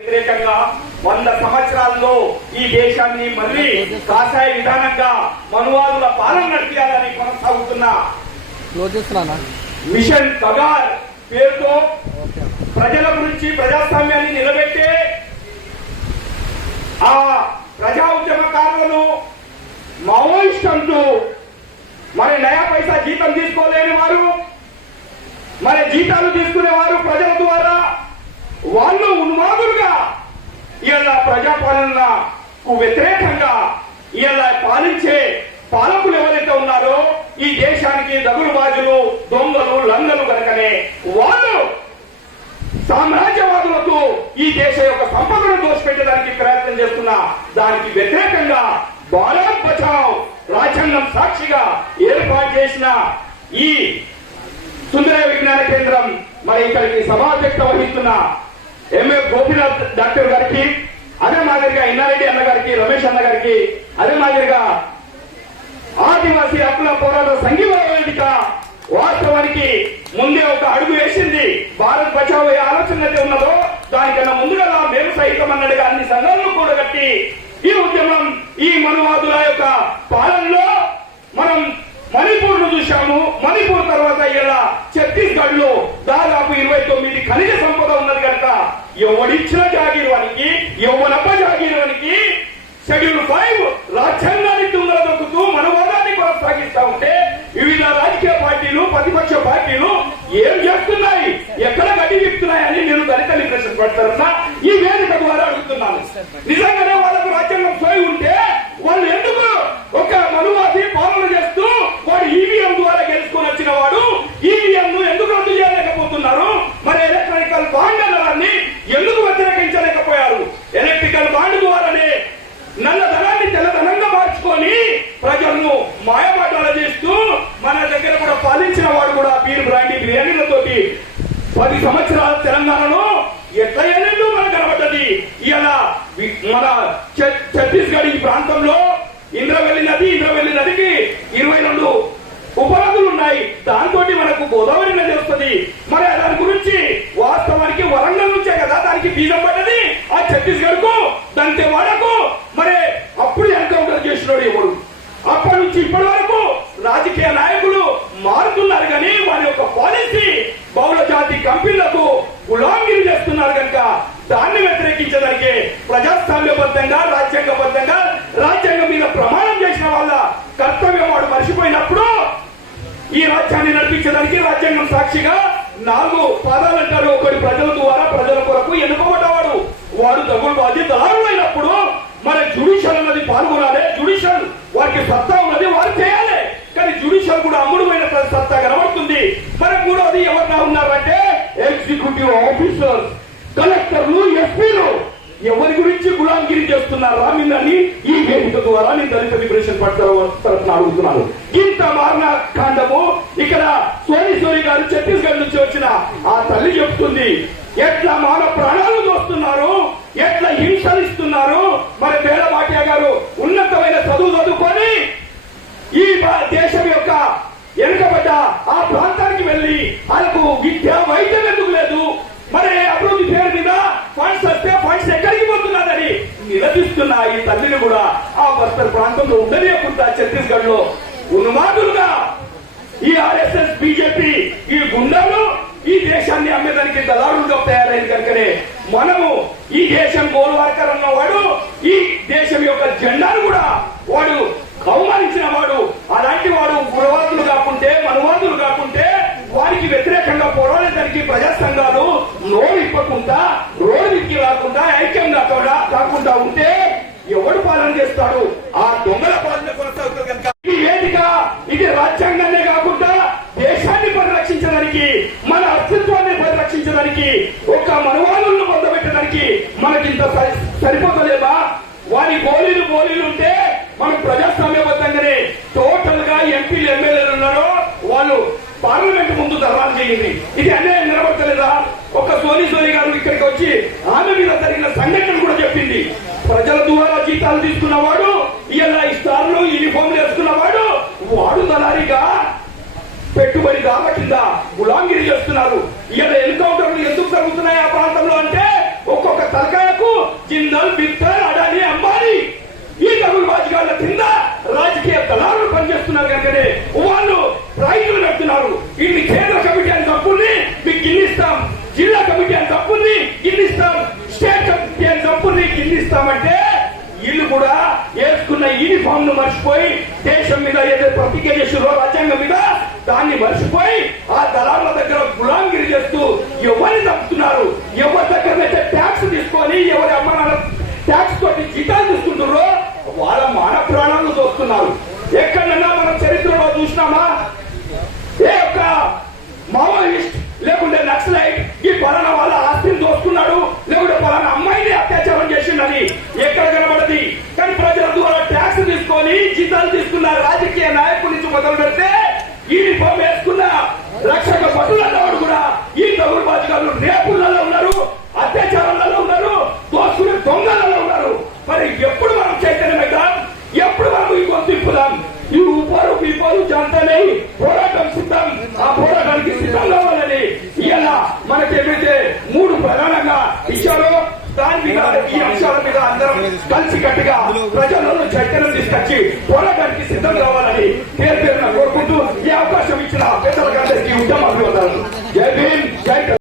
వ్యతిరేకంగా 100 సంవత్సరాల్లో ఈ దేశాన్ని మళ్ళీ కాషాయ విధానంగా మనువాదుల పాలన నడిపించాలని కొనసాగుతున్న మిషన్ కగార్ పేరుతో ప్రజల గురించి ప్రజాస్వామ్యాన్ని నిలబెట్టే ఆ ప్రజా ఉద్యమకారులను మావోయిస్టులు మరి నయా పైసా జీతం తీసుకోలేని వారు, మరి జీతాలు తీసుకునేవారు ప్రజల ద్వారా, వాళ్ళు ఉన్మాదులుగా ఇలా ప్రజాపాలనకు వ్యతిరేకంగా ఇలా పాలించే పాలకులు ఎవరైతే ఉన్నారో ఈ దేశానికి దగులుబాజులు, దొంగలు, లంగలు కనుకనే వాళ్ళు సామ్రాజ్యవాదులతో ఈ దేశ యొక్క సంపదను దోషపెట్టడానికి ప్రయత్నం చేస్తున్న దానికి వ్యతిరేకంగా భారత్ బచావ్ రాజ్యాంగం సాక్షిగా ఏర్పాటు చేసిన ఈ సుందర విజ్ఞాన కేంద్రం మరి ఇక్కడికి సభాధ్యక్షత వహిస్తున్న ఎంఏ గోపీనాథ్ డాక్టర్ గారికి, అదే మాదిరిగా ఇన్నారెడ్డి అన్న గారికి, రమేష్ అన్న గారికి, అదే మాదిరిగా ఆదివాసీ హక్కుల పోరాట సంఘీయ వేదిక వాస్తవానికి ముందే ఒక అడుగు వేసింది. భారత్ బచావో ఆలోచన అయితే ఉన్నదో దానికన్నా ముందుగా మేము సైతం అన్నట్టుగా అన్ని సంఘాలను కూడగట్టి ఈ ఉద్యమం ఈ మనువాదుల యొక్క పాలనలో మనం మణిపూర్ ను చూశాము. మణిపూర్ తర్వాత ఇలా ఛత్తీస్గఢ్ లో దాదాపు 29 ఖనిజ సంపద ఉన్నది కనుక ఎవడిచ్చిన జాగీర్వానికి, ఎవనప్ప జాగీర్వానికి షెడ్యూల్ 5 రాజ్యాంగాన్ని తుంగల దొక్కుతూ మనవాదాన్ని కొనసాగిస్తా ఉంటే వివిధ రాజకీయ పార్టీలు, ప్రతిపక్ష పార్టీలు ఏం చేస్తున్నాయి, ఎక్కడ గడ్డి విప్పుతున్నాయని నేను దళిత లిబరేషన్ పడతారన్నా ఈ వేదిక ద్వారా అడుగుతున్నాను. నిజంగానే వాళ్ళకు రాజ్యాంగం సోయి ఉంటే వాళ్ళు ఎందుకు ఒక మనువాది పాలన చేస్తూ వాడు ఈవీఎం ద్వారా గెలుచుకొని వచ్చిన వాడు ఈవీఎం ను ఎందుకు రద్దు చేయలేకపోతున్నారు? మరి ఎలక్ట్రికల్ బాండ్ అన్నదాన్ని ఎందుకు వ్యతిరేకించలేకపోయారు? ఎలక్ట్రికల్ బాండ్ ద్వారానే నల్లధనాన్ని తెల్లధనంగా మార్చుకొని ప్రజలను మాయమాటాలు చేస్తూ మన దగ్గర కూడా పాలించిన వాడు కూడా బీర్ బ్రాండీ బిర్యానీలతోటి 10 సంవత్సరాల తెలంగాణలో ఎట్లా ఏనేళ్ళు మనకు కనబడ్డది. ఇలా మన ఛత్తీస్గఢ్ ఈ ప్రాంతంలో ఇంద్రవెల్లి నదికి 22 ఉపనదులు ఉన్నాయి. దాంతో మనకు గోదావరి నది వస్తుంది. మరి దాని గురించి వాస్తవానికి వరంగల్ నుంచే కదా దానికి బీజం పడ్డది. ఆ ఛత్తీస్గఢ్ కు దంతెవాడకు మరి అప్పుడు ఎన్కౌంటర్ చేసినోడు ఎవడు? అప్పటి నుంచి ఇప్పటి వరకు రాజకీయ నాయకులు మారుతున్నారు కానీ వారి యొక్క పాలసీ బహుళ జాతి కంపెనీలకు గులాంగిరి చేస్తున్నారు కనుక దాన్ని వ్యతిరేకించడానికి ప్రజాస్వామ్యబద్ధంగా, రాజ్యాంగబద్ధంగా రాజ్యాంగం మీద ప్రమాణం చేసిన వాళ్ళ కర్తవ్యం వాడు మర్చిపోయినప్పుడు ఈ రాజ్యాన్ని నడిపించడానికి రాజ్యాంగం సాక్షిగా 4 పాదాలు అంటారు. ఒకటి ప్రజల ద్వారా, ప్రజల కొరకు ఎన్నుకోబడ్డవాడు. వాడు దగులుబాజీ దళారులైనప్పుడు మన జ్యుడిషియల్ అన్నది పాల్గొనాలి. జ్యుడిషియల్ వారికి సత్తా ఉన్నది, వారు చేయాలి. కానీ జ్యుడిషియల్ కూడా అమ్ముడుమైన సత్తా కనబడుతుంది. మరి మూడోది ఎవరన్నా ఉన్నారంటే ఎగ్జిక్యూటివ్ ఆఫీసర్స్, కలెక్టర్లు, ఎస్పీలు ఎవరి గురించి గులాంగిరి చేస్తున్నారా మిమ్మల్ని ఈ వేదిక ద్వారా నేను దళిత లిబరేషన్ తరఫున అడుగుతున్నాను. ఇంత మారణ కాండము ఇక్కడ సోని గారు ఛత్తీస్గఢ్ నుంచి వచ్చిన ఆ తల్లి చెప్తుంది. ఎట్లా మానవ ప్రాణాలు దోస్తున్నారు, ఎట్లా హింసలిస్తున్నారు. మరి బేల భాటియా గారు ఉన్నతమైన చదువుకొని ఈ దేశం యొక్క వెనుకబడ్డ ఆ ప్రాంతానికి వెళ్లి వాళ్ళకు విద్య, వైద్యం ఎందుకు లేదు? మరి అభివృద్ధి పేరు మీద ఫండ్స్ వస్తే ఫండ్స్ ఎక్కడికి పోతున్నారని నిలదీస్తున్న ఈ తల్లిని కూడా ఆ బస్తర్ ప్రాంతంలో ఉండలేకుండా ఛత్తీస్గఢ్ లో ఉన్మాదులుగా ఈ ఆర్ఎస్ఎస్, బీజేపీ ఈ గుండాలు ఈ దేశాన్ని అమ్మేదానికి దళారులుగా తయారైంది కనుకనే మనము ఈ దేశం గోల్వార్కర్ అన్నవాడు ఈ దేశం యొక్క జెండాను కూడా వాడు అవమానించిన వాడు. అలాంటి వాడు గురవాదులు కాకుంటే, మనువాదులు కాకుంటే వారికి వ్యతిరేకంగా పోరాడేదానికి ప్రజా సంఘాలు నోరు ఇప్పకుండా, రోడ్డు దిక్కి రాకుండా, ఐక్యంగా కాకుండా ఉంటే ఎవడు పాలన చేస్తాడు? ఆ దొంగల పాలన కొనసాగుతుంది కనుక ఈ వేదిక ఇది రాజ్యాంగాన్నే కాకుండా దేశాన్ని పరిరక్షించడానికి, మన అస్తిత్వాన్ని పరిరక్షించడానికి, ఒక మనువాదులను పొందబెట్టడానికి మనకింత సరిపోతలేదా? వారి గోళీలు ఉంటే మనకు ప్రజాస్వామ్యబద్ధంగానే టోటల్ గా ఎంపీలు, ఎమ్మెల్యేలు ఉన్నారో వాళ్ళు పార్లమెంట్ ముందు ధర్నాలు చేయండి. ఇది అన్యాయం నిలబడతలేదా? ఒక సోని గారు ఇక్కడికి వచ్చి ఆమె మీద జరిగిన సంఘటన కూడా చెప్పింది. ప్రజల ద్వారా జీతాలు తీసుకున్నవాడు, ఇలా స్టార్లు, యూనిఫామ్లు వేసుకున్నవాడు వాడు దళారిగా పెట్టుబడిదారుల కింద గులాంగిరి చేస్తున్నారు. ఇలా ఎన్కౌంటర్లు ఎందుకు జరుగుతున్నాయి ఆ ప్రాంతంలో అంటే ఒక్కొక్క తలకాయ జిందాల్ బిత్తల్ అడాని అంబానీ ఈ తగులు బాజీగాళ్ళ కింద రాజకీయ దళారులు పనిచేస్తున్నారు కనుకనే వాళ్ళు ప్రైజులు పెడుతున్నారు. ఇన్ని కేంద్ర కమిటీ అని తప్పుల్ని మీకు గిన్నిస్తాం, జిల్లా కమిటీ అని తప్పుల్ని గిన్నిస్తాం, స్టేట్ కమిటీ అని తప్పుల్ని గిన్నిస్తామంటే వీళ్ళు కూడా వేసుకున్న యూనిఫామ్ ను మర్చిపోయి దేశం మీద ఏదో ప్రతిజ్ఞ చేసిరో రాజ్యాంగం మీద దాన్ని మర్చిపోయి ఆ దళారుల దగ్గర గులాంగిరి చేస్తూ ఎవరిని తప్పుతున్నారు. ఎవరి దగ్గర ట్యాక్స్ తీసుకొని ఎవరి అమ్మ ట్యాక్స్ తోటి జీతాలు తీసుకుంటున్నారో వాళ్ళ మాన ప్రాణాలు చూస్తున్నారు. ఎక్కడన్నా మనం చరిత్రలో చూసినామా ఏ ఒక్క మావోయిస్ట్ లేకుంటే నక్సలైట్ ఈ పలానా వాళ్ళ ఆస్తిని దోస్తున్నాడు లేకుంటే పలానా అమ్మాయిని అత్యాచారం చేసిండని ఎక్కడ కనబడది. కానీ ప్రజల ద్వారా ట్యాక్స్ తీసుకొని జీతాలు తీసుకున్న రాజకీయ నాయకుల నుంచి మొదలు పెడితే యూనిఫామ్ వేసుకున్న రక్షక భటులలో కూడా ఈ తగుడు బాధ్యతలు రేపులలో ఉన్నారు, అత్యాచారాలలో ఉన్నారు, దోసుకునే దొంగలలో ఉన్నారు. మరి ఎప్పుడు మనం చైతన్యమవుతాం? ఎప్పుడు మనం ఈ గొంతు తిప్పుదాం? ఈ ఊపారు పీపారు జంతనే పోరాటం సిద్ధం. ఆ పోరాటానికి సిద్ధం కావాలని ఇలా మనకేమైతే 3 ప్రధానంగా ఇచ్చారో దాని మీద ఈ అంశాల మీద అందరం కలిసి కట్టుగా ప్రజలను చైతన్యం తీసుకొచ్చి పోరాటానికి సిద్ధం కావాలని పేరు పేరున కోరుకుంటూ ఈ అవకాశం ఇచ్చిన పెద్దలందరికీ ఉద్యమ అభివందనాలు. జై భీమ్, జై